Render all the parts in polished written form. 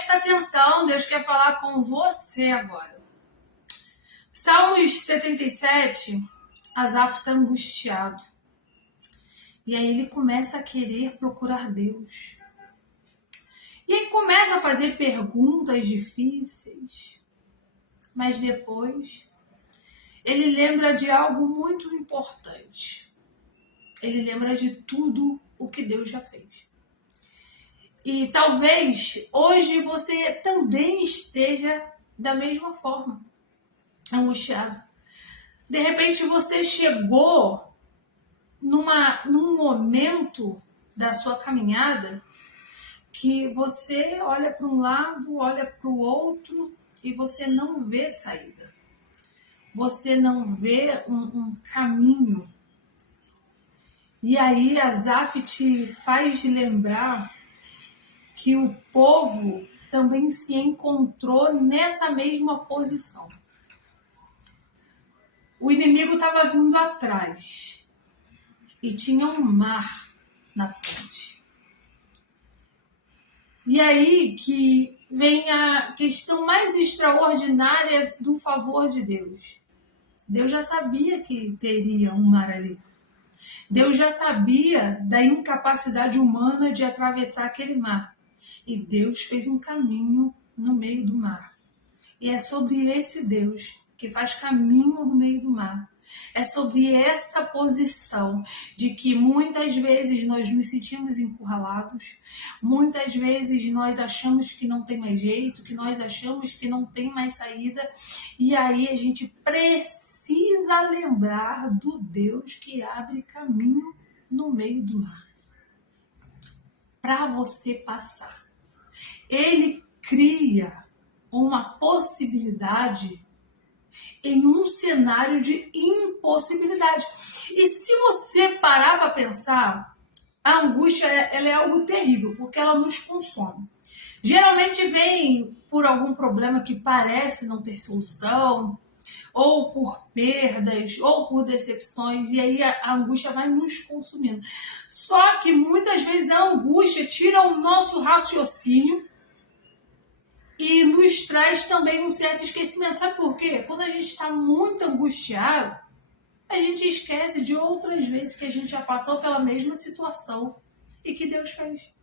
Presta atenção, Deus quer falar com você agora. Salmos 77, Asaf está angustiado. E aí ele começa a querer procurar Deus. E aí começa a fazer perguntas difíceis. Mas depois ele lembra de algo muito importante. Ele lembra de tudo o que Deus já fez. E talvez hoje você também esteja da mesma forma, angustiado. De repente você chegou num momento da sua caminhada que você olha para um lado, olha para o outro e você não vê saída. Você não vê um caminho. E aí Asaf te faz lembrar que o povo também se encontrou nessa mesma posição. O inimigo estava vindo atrás e tinha um mar na frente. E aí que vem a questão mais extraordinária do favor de Deus. Deus já sabia que teria um mar ali. Deus já sabia da incapacidade humana de atravessar aquele mar. E Deus fez um caminho no meio do mar. E é sobre esse Deus que faz caminho no meio do mar. É sobre essa posição de que muitas vezes nós nos sentimos encurralados, muitas vezes nós achamos que não tem mais jeito, que nós achamos que não tem mais saída, e aí a gente precisa lembrar do Deus que abre caminho no meio do mar para você passar. Ele cria uma possibilidade em um cenário de impossibilidade. E se você parar para pensar, a angústia ela é algo terrível, porque ela nos consome. Geralmente vem por algum problema que parece não ter solução, ou por perdas, ou por decepções, e aí a angústia vai nos consumindo. Só que muitas vezes a angústia tira o nosso raciocínio e nos traz também um certo esquecimento. Sabe por quê? Quando a gente está muito angustiado, a gente esquece de outras vezes que a gente já passou pela mesma situação e que Deus fez.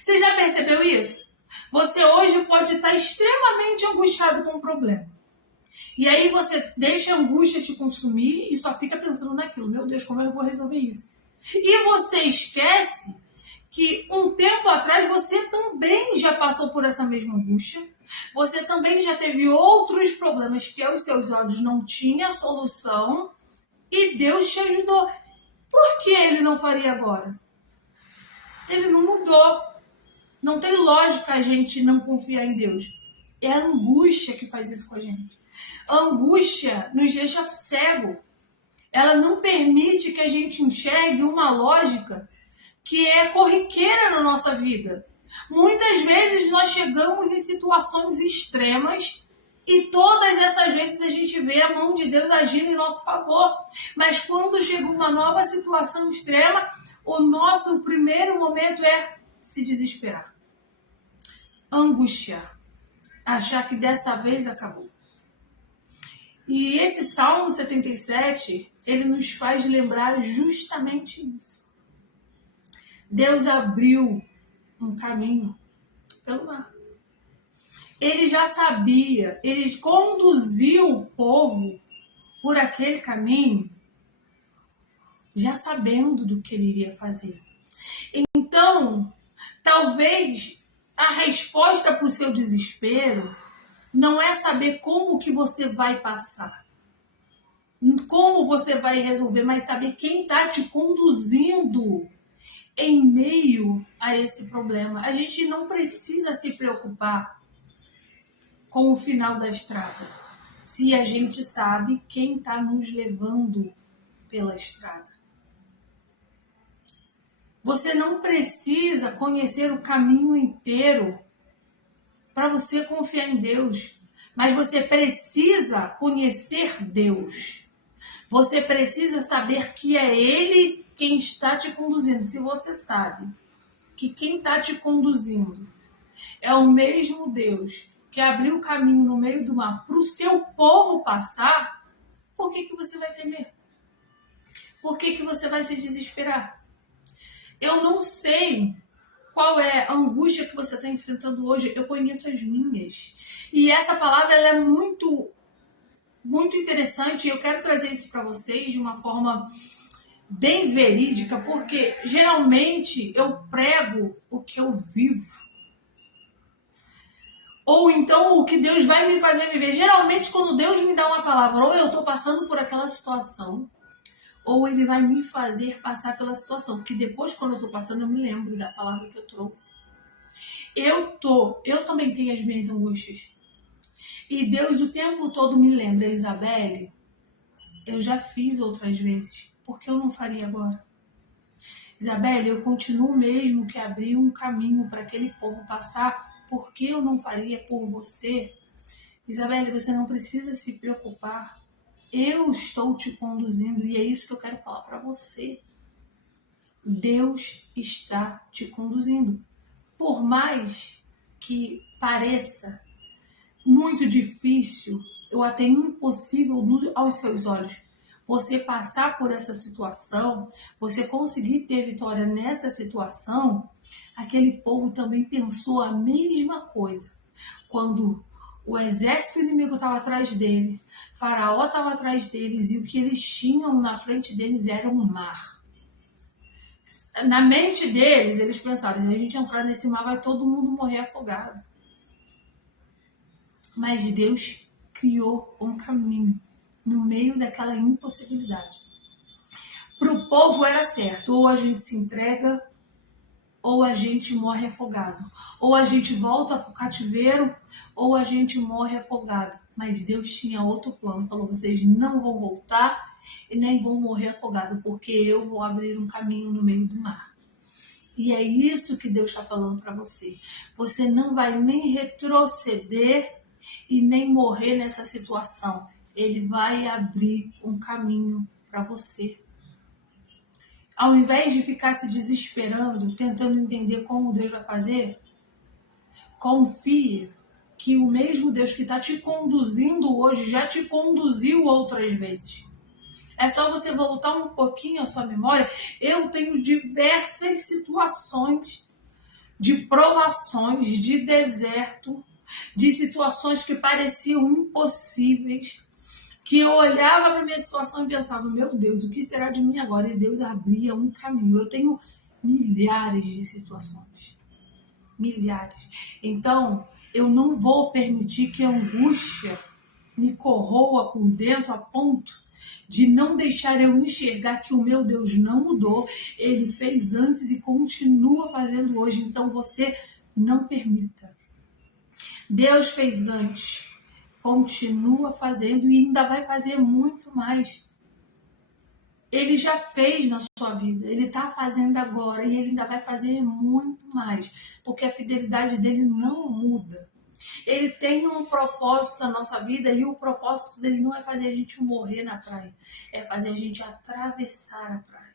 Você já percebeu isso? Você hoje pode estar extremamente angustiado com um problema. E aí você deixa a angústia te consumir e só fica pensando naquilo. Meu Deus, como eu vou resolver isso? E você esquece que um tempo atrás você também já passou por essa mesma angústia. Você também já teve outros problemas que aos seus olhos não tinha solução e Deus te ajudou. Por que ele não faria agora? Ele não mudou. Não tem lógica a gente não confiar em Deus. É a angústia que faz isso com a gente. A angústia nos deixa cego. Ela não permite que a gente enxergue uma lógica que é corriqueira na nossa vida. Muitas vezes nós chegamos em situações extremas e todas essas vezes a gente vê a mão de Deus agindo em nosso favor. Mas quando chega uma nova situação extrema, o nosso primeiro momento é se desesperar, angustiar, achar que dessa vez acabou. E esse Salmo 77, ele nos faz lembrar justamente isso. Deus abriu um caminho pelo mar. Ele já sabia, ele conduziu o povo por aquele caminho, já sabendo do que ele iria fazer. Então, talvez a resposta para o seu desespero não é saber como que você vai passar, como você vai resolver, mas saber quem está te conduzindo em meio a esse problema. A gente não precisa se preocupar com o final da estrada, se a gente sabe quem está nos levando pela estrada. Você não precisa conhecer o caminho inteiro para você confiar em Deus, mas você precisa conhecer Deus. Você precisa saber que é Ele quem está te conduzindo. Se você sabe que quem está te conduzindo é o mesmo Deus que abriu o caminho no meio do mar para o seu povo passar, por que você vai temer? Por que você vai se desesperar? Eu não sei qual é a angústia que você está enfrentando hoje. Eu conheço as minhas. E essa palavra ela é muito interessante. Eu quero trazer isso para vocês de uma forma bem verídica, porque geralmente eu prego o que eu vivo. Ou então o que Deus vai me fazer viver. Geralmente quando Deus me dá uma palavra, ou eu estou passando por aquela situação, ou Ele vai me fazer passar pela situação. Porque depois, quando eu estou passando, eu me lembro da palavra que eu trouxe. Eu também tenho as minhas angústias. E Deus o tempo todo me lembra, Isabelle, eu já fiz outras vezes. Por que eu não faria agora? Isabelle, eu continuo mesmo que abrir um caminho para aquele povo passar. Por que eu não faria por você? Isabelle, você não precisa se preocupar. Eu estou te conduzindo e é isso que eu quero falar para você. Deus está te conduzindo. Por mais que pareça muito difícil ou até impossível aos seus olhos, você passar por essa situação, você conseguir ter vitória nessa situação, aquele povo também pensou a mesma coisa. Quando o exército inimigo estava atrás dele, Faraó estava atrás deles e o que eles tinham na frente deles era um mar. Na mente deles, eles pensaram, se a gente entrar nesse mar vai todo mundo morrer afogado. Mas Deus criou um caminho no meio daquela impossibilidade. Para o povo era certo, ou a gente se entrega, ou a gente morre afogado. Ou a gente volta para o cativeiro, ou a gente morre afogado. Mas Deus tinha outro plano. Falou, vocês não vão voltar e nem vão morrer afogado, porque eu vou abrir um caminho no meio do mar. E é isso que Deus está falando para você. Você não vai nem retroceder e nem morrer nessa situação. Ele vai abrir um caminho para você. Ao invés de ficar se desesperando, tentando entender como Deus vai fazer, confie que o mesmo Deus que está te conduzindo hoje já te conduziu outras vezes. É só você voltar um pouquinho a sua memória. Eu tenho diversas situações de provações, de deserto, de situações que pareciam impossíveis, que eu olhava para a minha situação e pensava, meu Deus, o que será de mim agora? E Deus abria um caminho. Eu tenho milhares de situações. Milhares. Então, eu não vou permitir que a angústia me corroa por dentro a ponto de não deixar eu enxergar que o meu Deus não mudou. Ele fez antes e continua fazendo hoje. Então, você não permita. Deus fez antes, continua fazendo e ainda vai fazer muito mais. Ele já fez na sua vida, ele está fazendo agora e ele ainda vai fazer muito mais, porque a fidelidade dele não muda. Ele tem um propósito na nossa vida e o propósito dele não é fazer a gente morrer na praia, é fazer a gente atravessar a praia.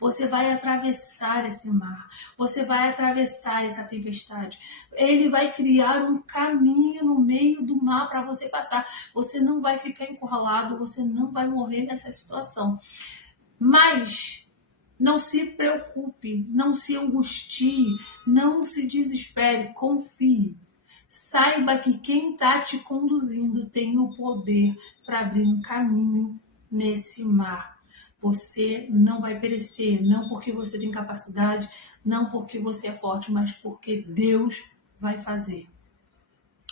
Você vai atravessar esse mar, você vai atravessar essa tempestade. Ele vai criar um caminho no meio do mar para você passar. Você não vai ficar encurralado, você não vai morrer nessa situação. Mas não se preocupe, não se angustie, não se desespere, confie. Saiba que quem está te conduzindo tem o poder para abrir um caminho nesse mar. Você não vai perecer, não porque você tem capacidade, não porque você é forte, mas porque Deus vai fazer.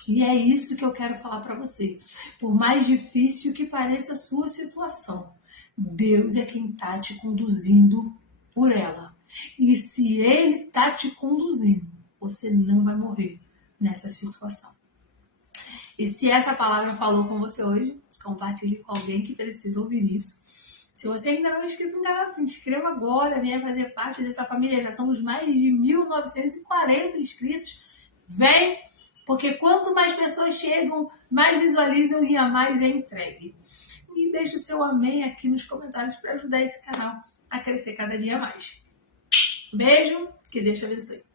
E é isso que eu quero falar para você. Por mais difícil que pareça a sua situação, Deus é quem está te conduzindo por ela. E se Ele está te conduzindo, você não vai morrer nessa situação. E se essa palavra falou com você hoje, compartilhe com alguém que precisa ouvir isso. Se você ainda não é inscrito no canal, se inscreva agora, venha fazer parte dessa família. Já somos mais de 1.940 inscritos. Vem, porque quanto mais pessoas chegam, mais visualizam e a mais é entregue. E deixe o seu amém aqui nos comentários para ajudar esse canal a crescer cada dia mais. Beijo, que Deus te abençoe.